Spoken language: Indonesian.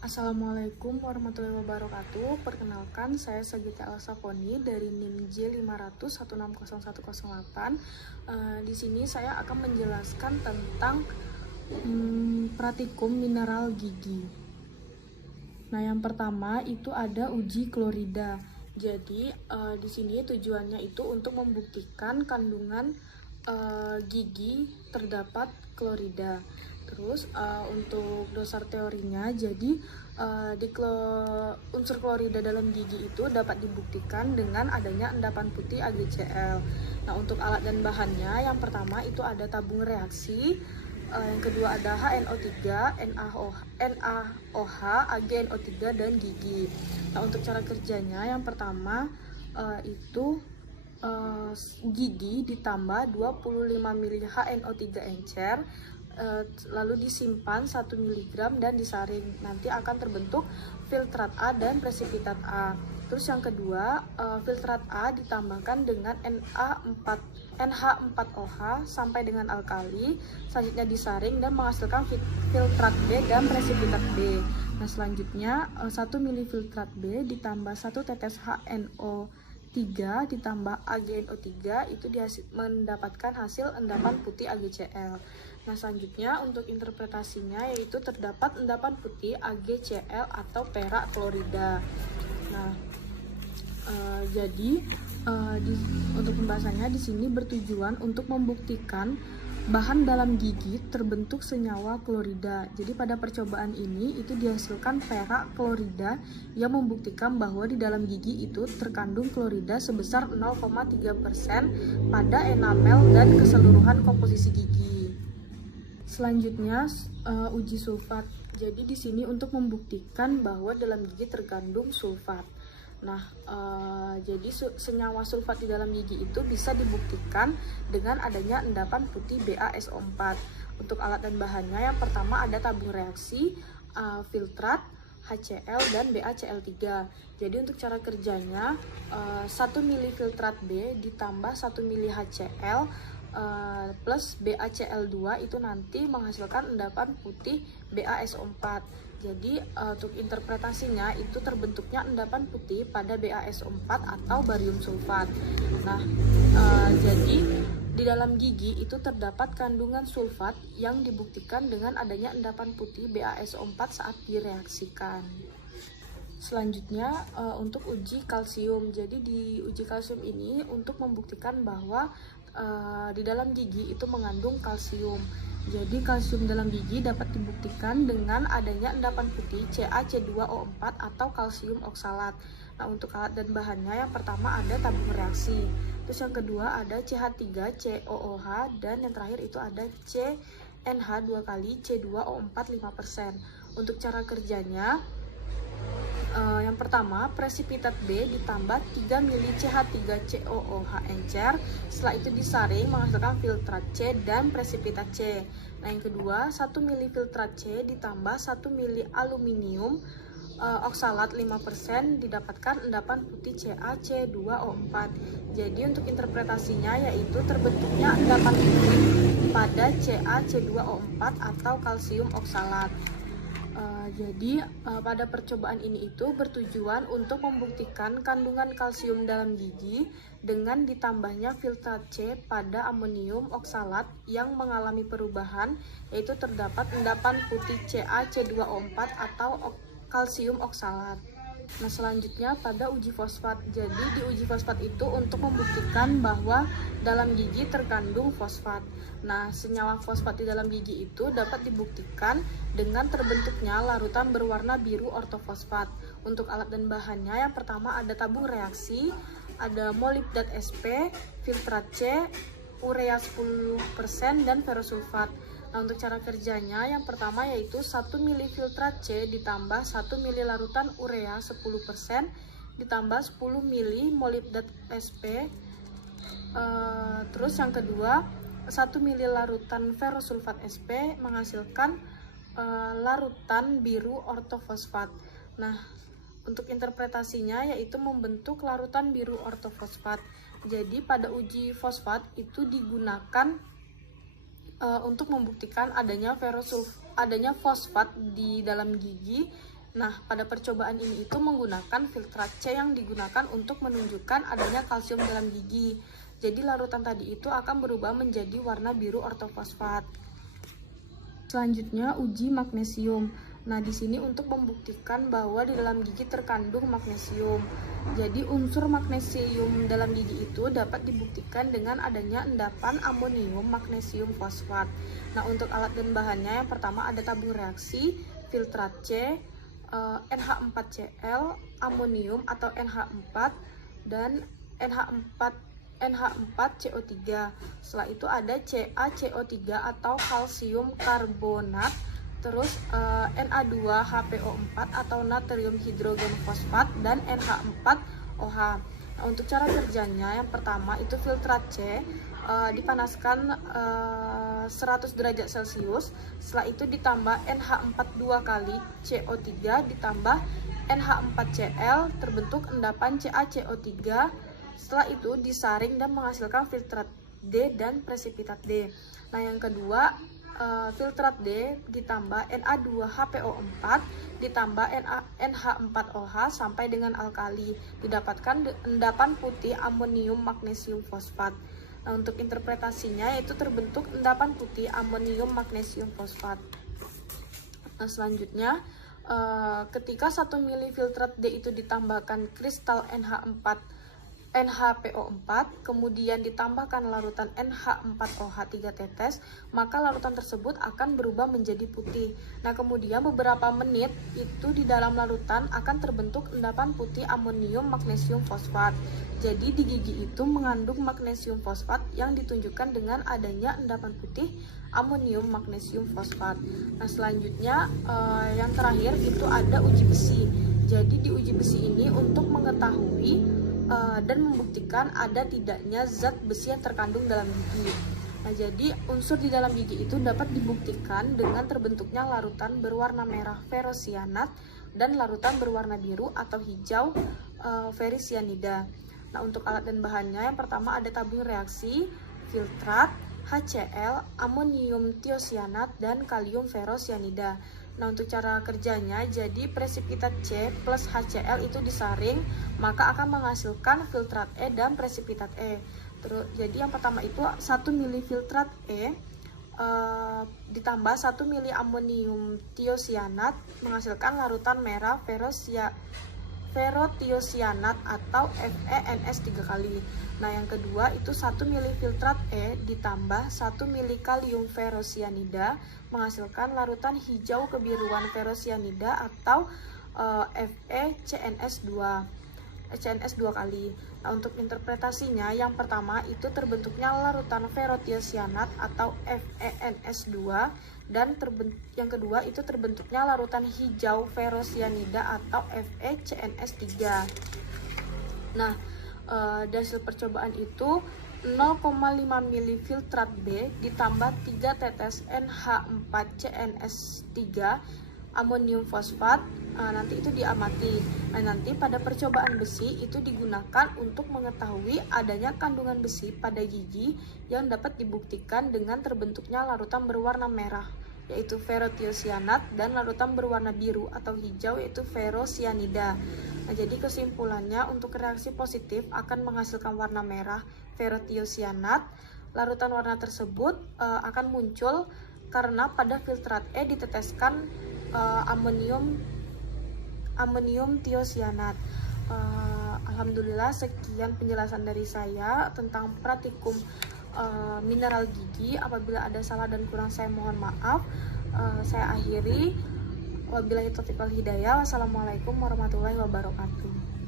Assalamualaikum warahmatullahi wabarakatuh. Perkenalkan, saya Sagita Elsaponi dari NIM J500160108. Di sini saya akan menjelaskan tentang praktikum mineral gigi. Nah, yang pertama itu ada uji klorida. Jadi di sini tujuannya itu untuk membuktikan kandungan gigi terdapat klorida. Terus untuk dasar teorinya, jadi unsur klorida dalam gigi itu dapat dibuktikan dengan adanya endapan putih AgCl. Nah, untuk alat dan bahannya, yang pertama itu ada tabung reaksi, yang kedua ada HNO3, NaOH, AgNO3, dan gigi. Nah, untuk cara kerjanya, yang pertama itu gigi ditambah 25 ml HNO3 encer, lalu disimpan 1 mg dan disaring. Nanti akan terbentuk filtrat A dan presipitat A. Terus yang kedua, filtrat A ditambahkan dengan NH4OH sampai dengan alkali, selanjutnya disaring dan menghasilkan filtrat B dan presipitat B. Nah, selanjutnya 1 ml filtrat B ditambah 1 tetes HNO3 ditambah AgNO3 itu mendapatkan hasil endapan putih AgCl. Nah, selanjutnya untuk interpretasinya yaitu terdapat endapan putih AgCl atau perak klorida. Nah, untuk pembahasannya di sini bertujuan untuk membuktikan bahan dalam gigi terbentuk senyawa klorida. Jadi pada percobaan ini itu dihasilkan perak klorida yang membuktikan bahwa di dalam gigi itu terkandung klorida sebesar 0,3% pada enamel dan keseluruhan komposisi gigi. Selanjutnya uji sulfat. Jadi di sini untuk membuktikan bahwa dalam gigi terkandung sulfat. Nah, jadi senyawa sulfat di dalam gigi itu bisa dibuktikan dengan adanya endapan putih BaSO4. Untuk alat dan bahannya, yang pertama ada tabung reaksi, filtrat, HCl, dan BaCl3. Jadi untuk cara kerjanya, 1 ml filtrat B ditambah 1 ml HCl plus BaCl2 itu nanti menghasilkan endapan putih BaSO4. Jadi untuk interpretasinya itu terbentuknya endapan putih pada BaSO4 atau barium sulfat. Nah, jadi di dalam gigi itu terdapat kandungan sulfat yang dibuktikan dengan adanya endapan putih BaSO4 saat direaksikan. Selanjutnya untuk uji kalsium. Jadi di uji kalsium ini untuk membuktikan bahwa di dalam gigi itu mengandung kalsium. Jadi kalsium dalam gigi dapat dibuktikan dengan adanya endapan putih CaC2O4 atau kalsium oksalat. Nah, untuk alat dan bahannya, yang pertama ada tabung reaksi. Terus yang kedua ada CH3COOH dan yang terakhir itu ada CNH 2 kali C2O4 5%. Untuk cara kerjanya, yang pertama, presipitat B ditambah 3 ml CH3COOH encer. Setelah itu disaring menghasilkan filtrat C dan presipitat C. Nah, yang kedua, 1 ml filtrat C ditambah 1 ml aluminium oksalat 5% didapatkan endapan putih CaC2O4. Jadi untuk interpretasinya yaitu terbentuknya endapan putih pada CaC2O4 atau kalsium oksalat. Jadi pada percobaan ini itu bertujuan untuk membuktikan kandungan kalsium dalam gigi dengan ditambahnya filtrat C pada amonium oksalat yang mengalami perubahan, yaitu terdapat endapan putih CaC2O4 atau kalsium oksalat. Nah, selanjutnya pada uji fosfat. Jadi di uji fosfat itu untuk membuktikan bahwa dalam gigi terkandung fosfat. Nah, senyawa fosfat di dalam gigi itu dapat dibuktikan dengan terbentuknya larutan berwarna biru ortofosfat. Untuk alat dan bahannya, yang pertama ada tabung reaksi, ada molibdat SP, filtrat C, urea 10% dan ferrosulfat. Nah, untuk cara kerjanya, yang pertama yaitu 1 ml filtrat C ditambah 1 ml larutan urea 10% ditambah 10 ml molibdat SP. Terus yang kedua, 1 ml larutan ferrosulfat SP menghasilkan larutan biru ortofosfat. Nah, untuk interpretasinya yaitu membentuk larutan biru ortofosfat. Jadi pada uji fosfat itu digunakan untuk membuktikan adanya fosfat di dalam gigi Nah, pada percobaan ini itu menggunakan filtrat C yang digunakan untuk menunjukkan adanya kalsium dalam gigi. Jadi larutan tadi itu akan berubah menjadi warna biru ortofosfat. Selanjutnya uji magnesium. Nah, di sini untuk membuktikan bahwa di dalam gigi terkandung magnesium. Jadi unsur magnesium dalam gigi itu dapat dibuktikan dengan adanya endapan amonium magnesium fosfat. Nah, untuk alat dan bahannya yang pertama ada tabung reaksi, filtrat C, NH4Cl, amonium atau NH4 dan NH4CO3. Setelah itu ada CaCO3 atau kalsium karbonat, terus Na2HPO4 atau natrium hidrogen fosfat dan NH4OH. Nah, untuk cara kerjanya yang pertama itu filtrat C dipanaskan 100 derajat Celcius. Setelah itu ditambah NH4 2 kali CO3 ditambah NH4Cl, terbentuk endapan CaCO3. Setelah itu disaring dan menghasilkan filtrat D dan presipitat D. Nah, yang kedua filtrat D ditambah Na2HPO4 ditambah NH4OH sampai dengan alkali, didapatkan endapan putih amonium magnesium fosfat. Nah, untuk interpretasinya yaitu terbentuk endapan putih amonium magnesium fosfat. Nah, selanjutnya ketika 1 ml filtrat D itu ditambahkan kristal NHPO4, kemudian ditambahkan larutan NH4OH 3 tetes, maka larutan tersebut akan berubah menjadi putih. Nah, kemudian beberapa menit itu di dalam larutan akan terbentuk endapan putih amonium magnesium fosfat. Jadi di gigi itu mengandung magnesium fosfat yang ditunjukkan dengan adanya endapan putih amonium magnesium fosfat. Nah, selanjutnya yang terakhir itu ada uji besi. Jadi di uji besi ini untuk mengetahui dan membuktikan ada tidaknya zat besi yang terkandung dalam gigi. Nah, jadi unsur di dalam gigi itu dapat dibuktikan dengan terbentuknya larutan berwarna merah ferrosianat dan larutan berwarna biru atau hijau ferrisianida. Nah, untuk alat dan bahannya yang pertama ada tabung reaksi, filtrat, HCl, amonium tiosianat, dan kalium ferrosianida. Nah, untuk cara kerjanya, jadi presipitat C plus HCl itu disaring, maka akan menghasilkan filtrat E dan presipitat E. Terus, jadi yang pertama itu 1 ml filtrat E ditambah 1 ml amonium tiosianat menghasilkan larutan merah ferrotiosianat atau FeNS 3 kali. Nah, yang kedua itu 1 ml filtrat E ditambah 1 ml kalium ferrosianida menghasilkan larutan hijau kebiruan ferrosianida atau FeCNS2 kali. Nah, untuk interpretasinya yang pertama itu terbentuknya larutan ferrotiosianat atau FeNS2 dan yang kedua itu terbentuknya larutan hijau ferrosianida atau FeCNS3. Nah, dari hasil percobaan itu 0,5 ml filtrat B ditambah 3 tetes NH4CNS3 amonium fosfat, nanti itu diamati. Nah, nanti pada percobaan besi itu digunakan untuk mengetahui adanya kandungan besi pada gigi yang dapat dibuktikan dengan terbentuknya larutan berwarna merah yaitu ferrotiosianat dan larutan berwarna biru atau hijau yaitu ferrosianida. Nah, jadi kesimpulannya untuk reaksi positif akan menghasilkan warna merah ferrotiosianat. Larutan warna tersebut akan muncul karena pada filtrat E diteteskan amonium tiosianat. Alhamdulillah, sekian penjelasan dari saya tentang praktikum mineral gigi. Apabila ada salah dan kurang saya mohon maaf. Saya akhiri. Wabillahi taufiq wal hidayah. Wassalamualaikum warahmatullahi wabarakatuh.